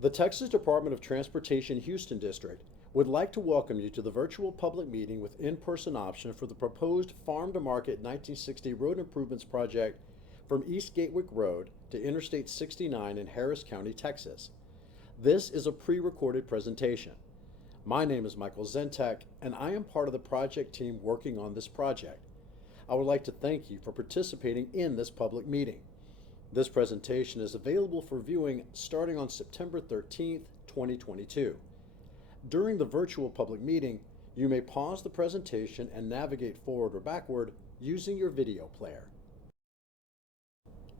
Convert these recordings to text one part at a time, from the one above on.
The Texas Department of Transportation Houston District would like to welcome you to the virtual public meeting with in-person option for the proposed Farm to Market 1960 Road Improvements Project from East Gatewick Road to Interstate 69 in Harris County, Texas. This is a pre-recorded presentation. My name is Michael Zentek, and I am part of the project team working on this project. I would like to thank you for participating in this public meeting. This presentation is available for viewing starting on September 13th, 2022. During the virtual public meeting, you may pause the presentation and navigate forward or backward using your video player.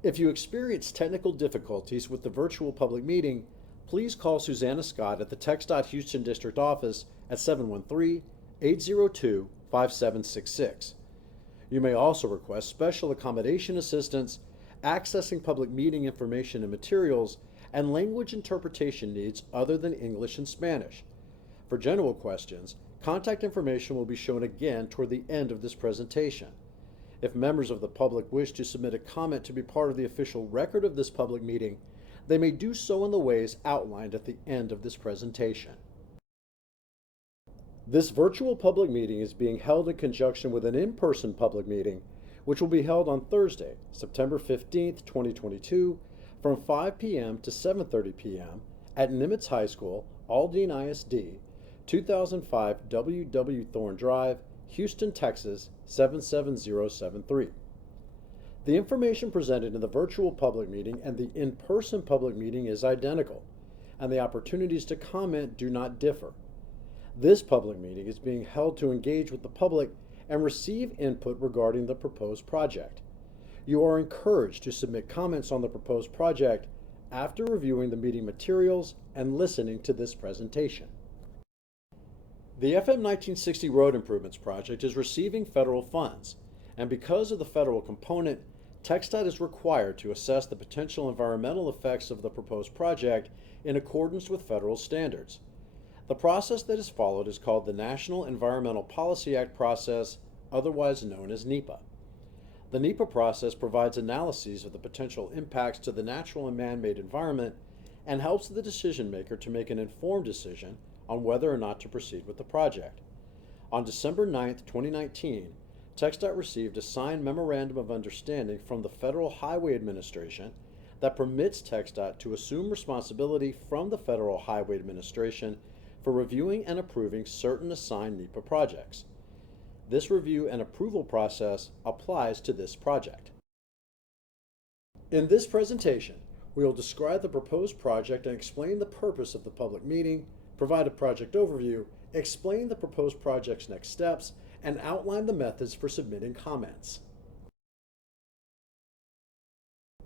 If you experience technical difficulties with the virtual public meeting, please call Susanna Scott at the TxDOT Houston District Office at 713-802-5766. You may also request special accommodation assistance, accessing public meeting information and materials, and language interpretation needs other than English and Spanish. For general questions, contact information will be shown again toward the end of this presentation. If members of the public wish to submit a comment to be part of the official record of this public meeting, they may do so in the ways outlined at the end of this presentation. This virtual public meeting is being held in conjunction with an in-person public meeting, which will be held on Thursday, September 15th, 2022, from 5 p.m. to 7:30 p.m. at Nimitz High School, Aldine ISD, 2005 W.W. Thorne Drive, Houston, Texas, 77073. The information presented in the virtual public meeting and the in-person public meeting is identical, and the opportunities to comment do not differ. This public meeting is being held to engage with the public and receive input regarding the proposed project. You are encouraged to submit comments on the proposed project after reviewing the meeting materials and listening to this presentation. The FM 1960 Road Improvements Project is receiving federal funds, and because of the federal component, TxDOT is required to assess the potential environmental effects of the proposed project in accordance with federal standards. The process that is followed is called the National Environmental Policy Act process, otherwise known as NEPA. The NEPA process provides analyses of the potential impacts to the natural and man-made environment and helps the decision maker to make an informed decision on whether or not to proceed with the project. On December 9th, 2019, TxDOT received a signed Memorandum of Understanding from the Federal Highway Administration that permits TxDOT to assume responsibility from the Federal Highway Administration for reviewing and approving certain assigned NEPA projects. This review and approval process applies to this project. In this presentation, we will describe the proposed project and explain the purpose of the public meeting, provide a project overview, explain the proposed project's next steps, and outline the methods for submitting comments.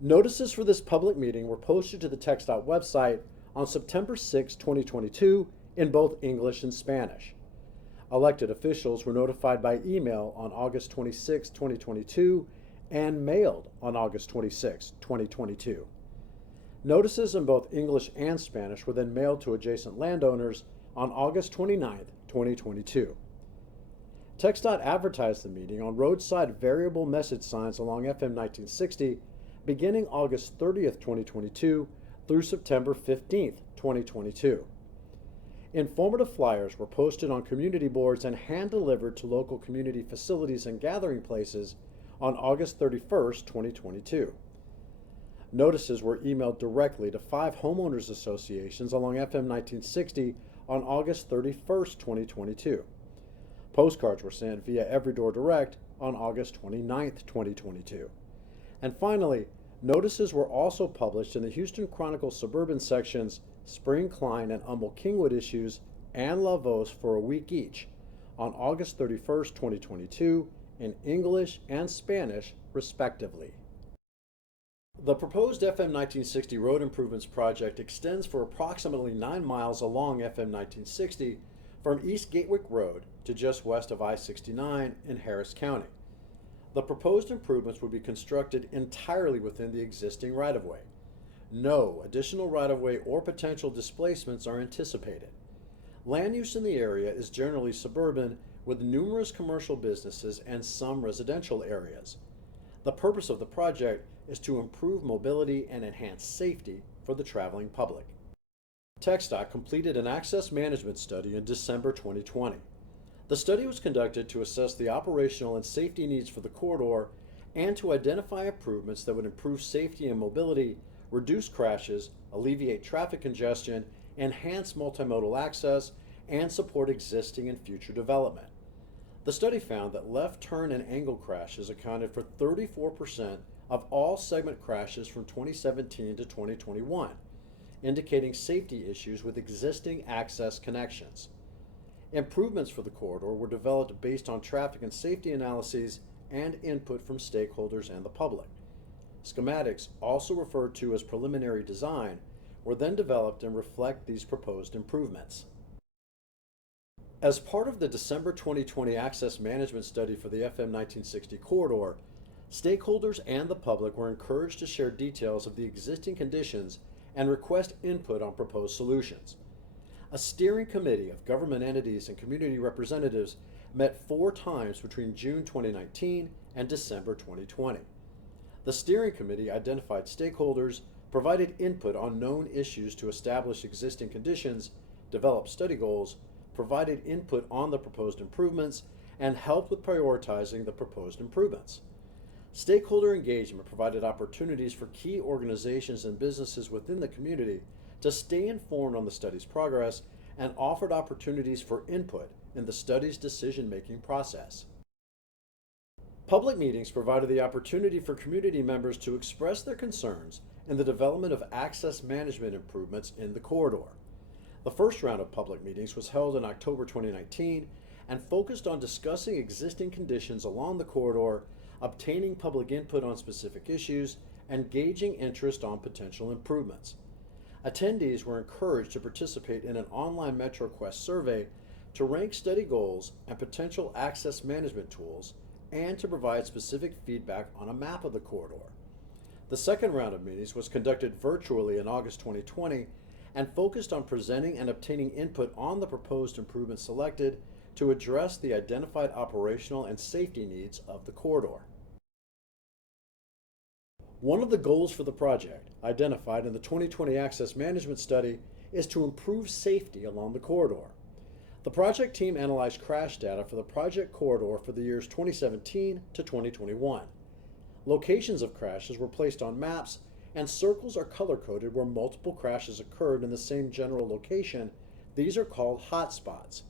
Notices for this public meeting were posted to the TxDOT website on September 6, 2022, in both English and Spanish. Elected officials were notified by email on August 26, 2022, and mailed on August 26, 2022. Notices in both English and Spanish were then mailed to adjacent landowners on August 29, 2022. TxDOT advertised the meeting on roadside variable message signs along FM 1960 beginning August 30th, 2022 through September 15th, 2022. Informative flyers were posted on community boards and hand-delivered to local community facilities and gathering places on August 31st, 2022. Notices were emailed directly to 5 homeowners associations along FM 1960 on August 31st, 2022. Postcards were sent via Everydoor Direct on August 29th, 2022. And finally, notices were also published in the Houston Chronicle Suburban sections Spring Klein and Humble Kingwood issues and La Voz for a week each on August 31st, 2022 in English and Spanish, respectively. The proposed FM 1960 Road Improvements Project extends for approximately 9 miles along FM 1960 from East Gatewick Road to just west of I-69 in Harris County. The proposed improvements would be constructed entirely within the existing right-of-way. No additional right-of-way or potential displacements are anticipated. Land use in the area is generally suburban with numerous commercial businesses and some residential areas. The purpose of the project is to improve mobility and enhance safety for the traveling public. TxDOT completed an access management study in December 2020. The study was conducted to assess the operational and safety needs for the corridor and to identify improvements that would improve safety and mobility, reduce crashes, alleviate traffic congestion, enhance multimodal access, and support existing and future development. The study found that left turn and angle crashes accounted for 34% of all segment crashes from 2017 to 2021, indicating safety issues with existing access connections. Improvements for the corridor were developed based on traffic and safety analyses and input from stakeholders and the public. Schematics, also referred to as preliminary design, were then developed and reflect these proposed improvements. As part of the December 2020 access management study for the FM 1960 corridor, stakeholders and the public were encouraged to share details of the existing conditions and request input on proposed solutions. A steering committee of government entities and community representatives met 4 times between June 2019 and December 2020. The steering committee identified stakeholders, provided input on known issues to establish existing conditions, developed study goals, provided input on the proposed improvements, and helped with prioritizing the proposed improvements. Stakeholder engagement provided opportunities for key organizations and businesses within the community to stay informed on the study's progress and offered opportunities for input in the study's decision-making process. Public meetings provided the opportunity for community members to express their concerns in the development of access management improvements in the corridor. The first round of public meetings was held in October 2019 and focused on discussing existing conditions along the corridor, obtaining public input on specific issues, and gauging interest on potential improvements. Attendees were encouraged to participate in an online MetroQuest survey to rank study goals and potential access management tools, and to provide specific feedback on a map of the corridor. The second round of meetings was conducted virtually in August 2020 and focused on presenting and obtaining input on the proposed improvements selected to address the identified operational and safety needs of the corridor. One of the goals for the project, identified in the 2020 Access Management Study, is to improve safety along the corridor. The project team analyzed crash data for the project corridor for the years 2017 to 2021. Locations of crashes were placed on maps, and circles are color-coded where multiple crashes occurred in the same general location. These are called hotspots.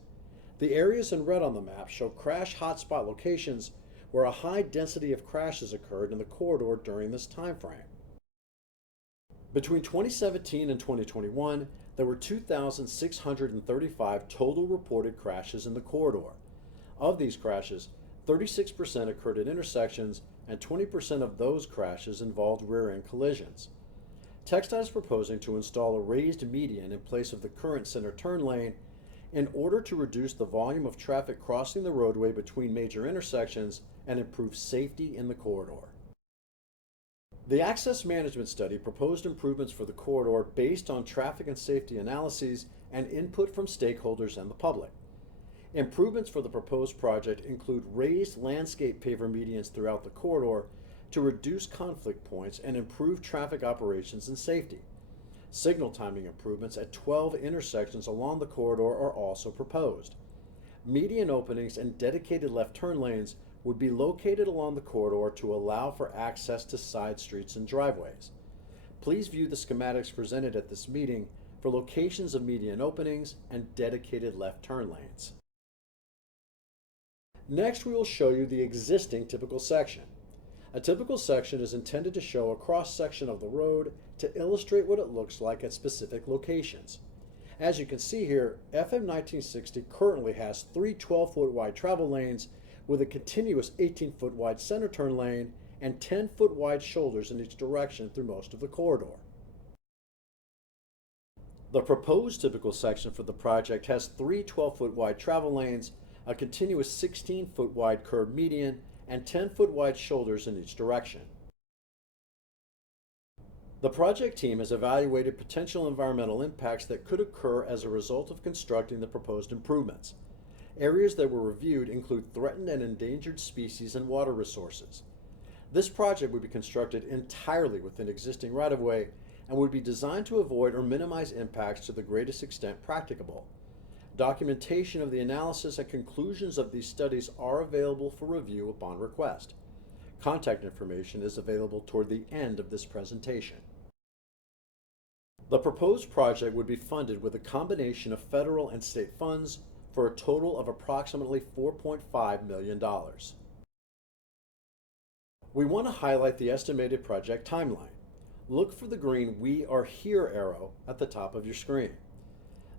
The areas in red on the map show crash hotspot locations where a high density of crashes occurred in the corridor during this time frame. Between 2017 and 2021, there were 2,635 total reported crashes in the corridor. Of these crashes, 36% occurred at intersections, and 20% of those crashes involved rear-end collisions. TxDOT is proposing to install a raised median in place of the current center turn lane in order to reduce the volume of traffic crossing the roadway between major intersections and improve safety in the corridor. The Access Management Study proposed improvements for the corridor based on traffic and safety analyses and input from stakeholders and the public. Improvements for the proposed project include raised landscape paver medians throughout the corridor to reduce conflict points and improve traffic operations and safety. Signal timing improvements at 12 intersections along the corridor are also proposed. Median openings and dedicated left turn lanes would be located along the corridor to allow for access to side streets and driveways. Please view the schematics presented at this meeting for locations of median openings and dedicated left turn lanes. Next, we will show you the existing typical section. A typical section is intended to show a cross-section of the road to illustrate what it looks like at specific locations. As you can see here, FM 1960 currently has 3 12-foot wide travel lanes with a continuous 18-foot wide center turn lane and 10-foot wide shoulders in each direction through most of the corridor. The proposed typical section for the project has 3 12-foot wide travel lanes, a continuous 16-foot wide curb median, and 10-foot wide shoulders in each direction. The project team has evaluated potential environmental impacts that could occur as a result of constructing the proposed improvements. Areas that were reviewed include threatened and endangered species and water resources. This project would be constructed entirely within existing right-of-way and would be designed to avoid or minimize impacts to the greatest extent practicable. Documentation of the analysis and conclusions of these studies are available for review upon request. Contact information is available toward the end of this presentation. The proposed project would be funded with a combination of federal and state funds for a total of approximately $4.5 million. We want to highlight the estimated project timeline. Look for the green "We Are Here" arrow at the top of your screen.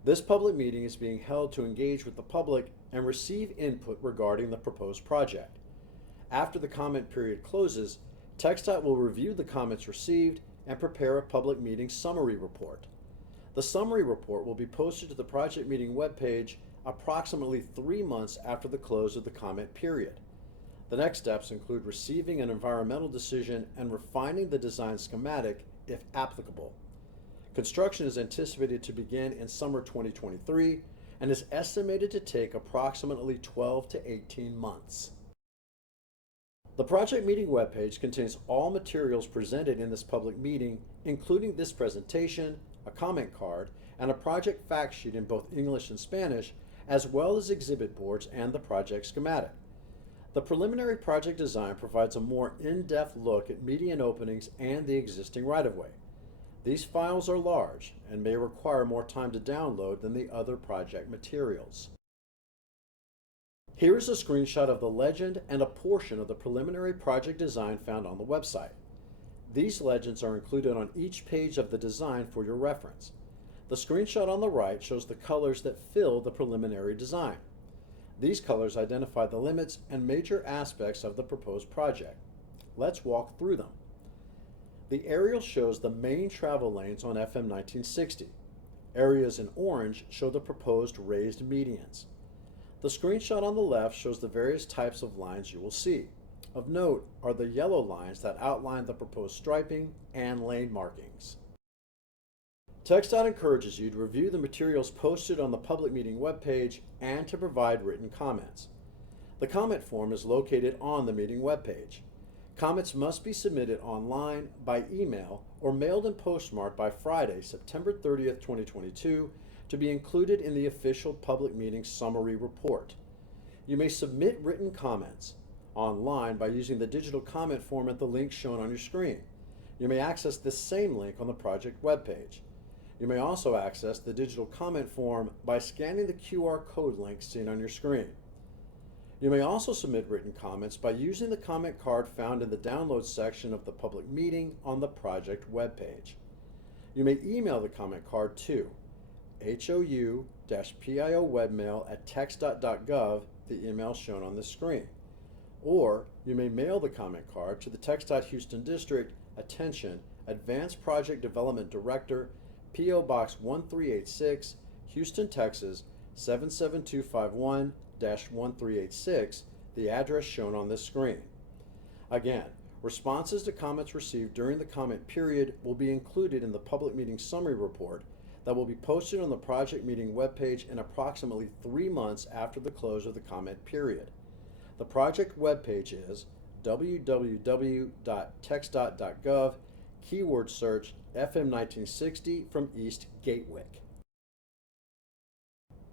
This public meeting is being held to engage with the public and receive input regarding the proposed project. After the comment period closes, TxDOT will review the comments received and prepare a public meeting summary report. The summary report will be posted to the project meeting webpage approximately 3 months after the close of the comment period. The next steps include receiving an environmental decision and refining the design schematic if applicable. Construction is anticipated to begin in summer 2023 and is estimated to take approximately 12 to 18 months. The project meeting webpage contains all materials presented in this public meeting, including this presentation, a comment card, and a project fact sheet in both English and Spanish, as well as exhibit boards and the project schematic. The preliminary project design provides a more in-depth look at median openings and the existing right-of-way. These files are large and may require more time to download than the other project materials. Here is a screenshot of the legend and a portion of the preliminary project design found on the website. These legends are included on each page of the design for your reference. The screenshot on the right shows the colors that fill the preliminary design. These colors identify the limits and major aspects of the proposed project. Let's walk through them. The aerial shows the main travel lanes on FM 1960. Areas in orange show the proposed raised medians. The screenshot on the left shows the various types of lines you will see. Of note are the yellow lines that outline the proposed striping and lane markings. TxDOT encourages you to review the materials posted on the public meeting webpage and to provide written comments. The comment form is located on the meeting webpage. Comments must be submitted online, by email, or mailed and postmarked by Friday, September 30th, 2022, to be included in the official public meeting summary report. You may submit written comments online by using the digital comment form at the link shown on your screen. You may access this same link on the project webpage. You may also access the digital comment form by scanning the QR code link seen on your screen. You may also submit written comments by using the comment card found in the download section of the public meeting on the project webpage. You may email the comment card to hou-piowebmail@txdot.gov, the email shown on the screen. Or you may mail the comment card to the TxDOT Houston District, attention, Advanced Project Development Director, P.O. Box 1386, Houston, Texas 77251-1386, the address shown on this screen. Again, responses to comments received during the comment period will be included in the public meeting summary report that will be posted on the project meeting webpage in approximately 3 months after the close of the comment period. The project webpage is www.txdot.gov, keyword search FM 1960 from East Gatewick.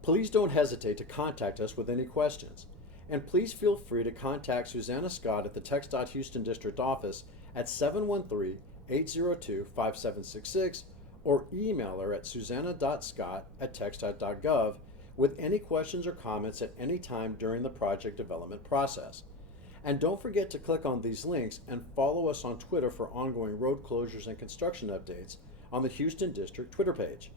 Please don't hesitate to contact us with any questions, and please feel free to contact Susanna Scott at the TxDOT Houston District Office at 713-802-5766 or email her at susanna.scott@txdot.gov with any questions or comments at any time during the project development process. And don't forget to click on these links and follow us on Twitter for ongoing road closures and construction updates on the Houston District Twitter page.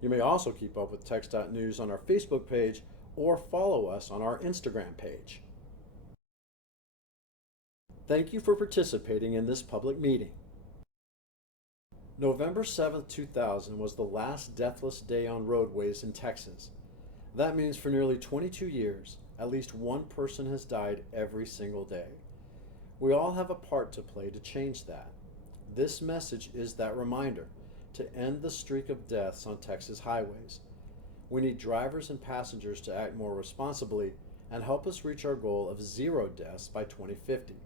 You may also keep up with TxDOT news on our Facebook page or follow us on our Instagram page. Thank you for participating in this public meeting. November 7, 2000 was the last deathless day on roadways in Texas. That means for nearly 22 years, at least one person has died every single day. We all have a part to play to change that. This message is that reminder to end the streak of deaths on Texas highways. We need drivers and passengers to act more responsibly and help us reach our goal of 0 deaths by 2050.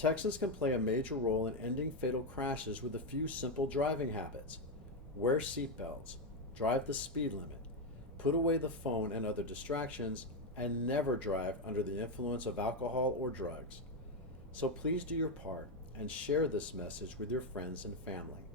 Texans can play a major role in ending fatal crashes with a few simple driving habits. Wear seatbelts, drive the speed limit, put away the phone and other distractions, and never drive under the influence of alcohol or drugs. So please do your part and share this message with your friends and family.